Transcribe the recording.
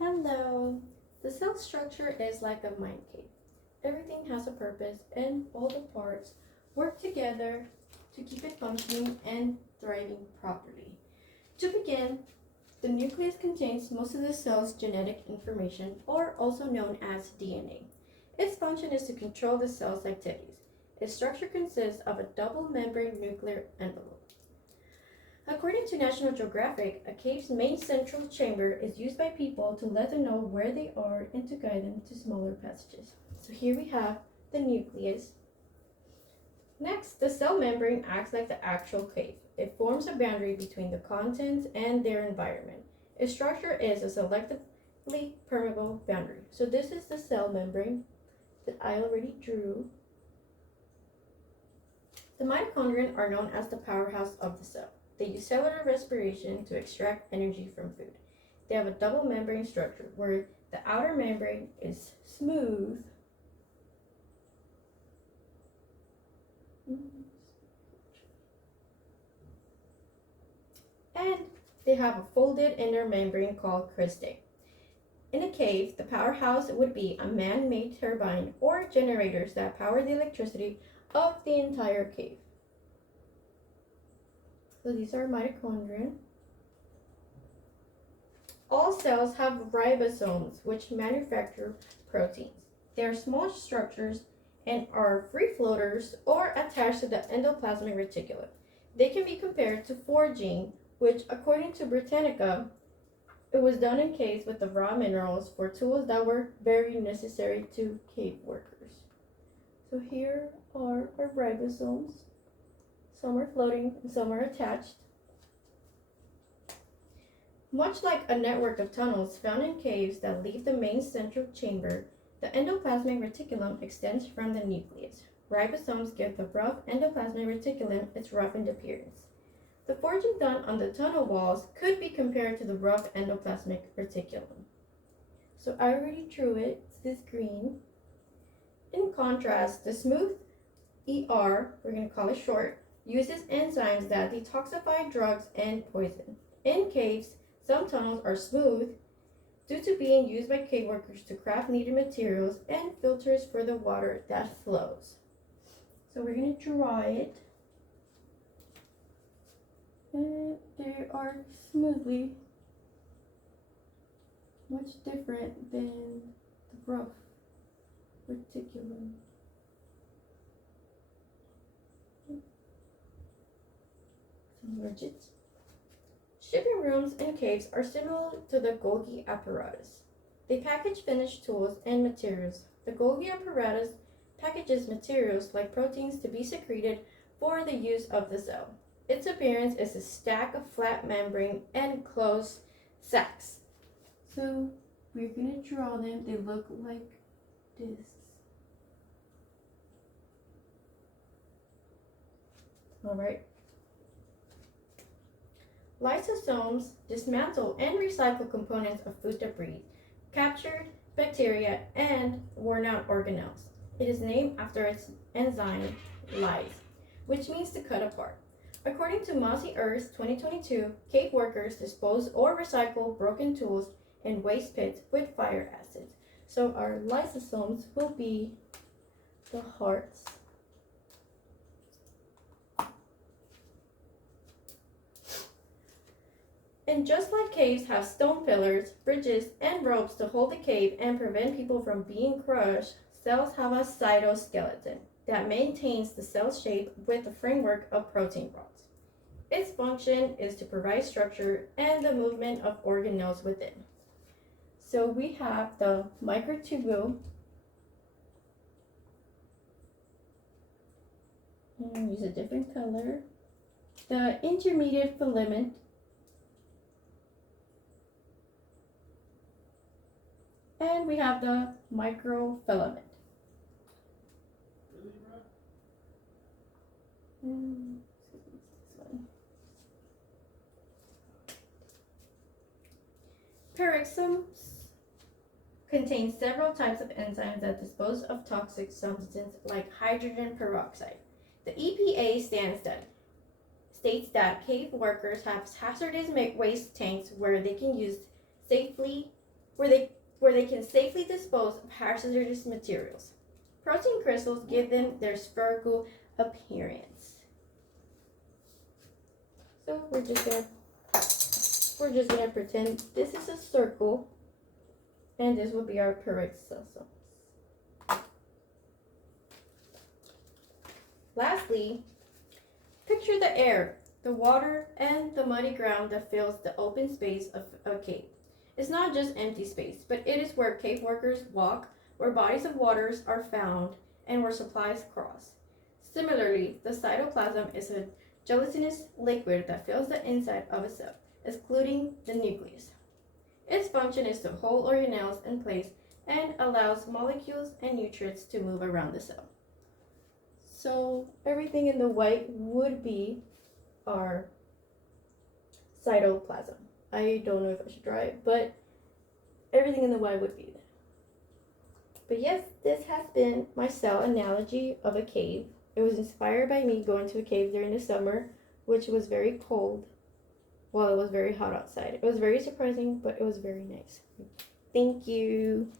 Hello. The cell structure is like a mind cave. Everything has a purpose and all the parts work together to keep it functioning and thriving properly. To begin, the nucleus contains most of the cell's genetic information, or also known as DNA. Its function is to control the cell's activities. Its structure consists of a double membrane nuclear envelope. According to National Geographic, a cave's main central chamber is used by people to let them know where they are and to guide them to smaller passages. So here we have the nucleus. Next, the cell membrane acts like the actual cave. It forms a boundary between the contents and their environment. Its structure is a selectively permeable boundary. So this is the cell membrane that I already drew. The mitochondria are known as the powerhouse of the cell. They use cellular respiration to extract energy from food. They have a double membrane structure where the outer membrane is smooth and they have a folded inner membrane called cristae. In a cave, the powerhouse would be a man-made turbine or generators that power the electricity of the entire cave. So these are mitochondria. All cells have ribosomes, which manufacture proteins. They are small structures and are free floaters or attached to the endoplasmic reticulum. They can be compared to foraging, which, according to Britannica, it was done in caves with the raw minerals for tools that were very necessary to cave workers. So here are our ribosomes. Some are floating and some are attached. Much like a network of tunnels found in caves that leave the main central chamber, the endoplasmic reticulum extends from the nucleus. Ribosomes give the rough endoplasmic reticulum its roughened appearance. The forging done on the tunnel walls could be compared to the rough endoplasmic reticulum. So I already drew it. It's this green. In contrast, the smooth ER, we're going to call it short, uses enzymes that detoxify drugs and poison. In caves, some tunnels are smooth due to being used by cave workers to craft needed materials and filters for the water that flows. So we're going to draw it. And they are smoothly much different than the rough reticulum. Some ridges. Shipping rooms and caves are similar to the Golgi apparatus. They package finished tools and materials. The Golgi apparatus packages materials like proteins to be secreted for the use of the cell. Its appearance is a stack of flat membrane and closed sacs. So we're going to draw them. They look like this. All right. Lysosomes dismantle and recycle components of food debris, captured bacteria, and worn out organelles. It is named after its enzyme, lyse, which means to cut apart. According to Mossy Earth 2022, cave workers dispose or recycle broken tools in waste pits with fire acids. So our lysosomes will be the hearts. And just like caves have stone pillars, bridges, and ropes to hold the cave and prevent people from being crushed, cells have a cytoskeleton that maintains the cell shape with a framework of protein rods. Its function is to provide structure and the movement of organelles within. So we have the microtubule, and use a different color, the intermediate filament, and we have the microfilament. Peroxisomes contain several types of enzymes that dispose of toxic substances like hydrogen peroxide. The EPA states that cave workers have hazardous waste tanks where they can use safely where they can safely dispose of hazardous materials. Protein crystals give them their spherical appearance. So we're just gonna pretend this is a circle, and this will be our peroxisome. Lastly, picture the air, the water, and the muddy ground that fills the open space of a cave. It's not just empty space, but it is where cave workers walk, where bodies of waters are found, and where supplies cross. Similarly, the cytoplasm is a gelatinous liquid that fills the inside of a cell, excluding the nucleus. Its function is to hold organelles in place and allows molecules and nutrients to move around the cell. So everything in the white would be our cytoplasm. I don't know if I should draw it, but everything in the white would be that. But yes, this has been my cell analogy of a cave. It was inspired by me going to a cave during the summer, which was very cold while it was very hot outside. It was very surprising, but it was very nice. Thank you.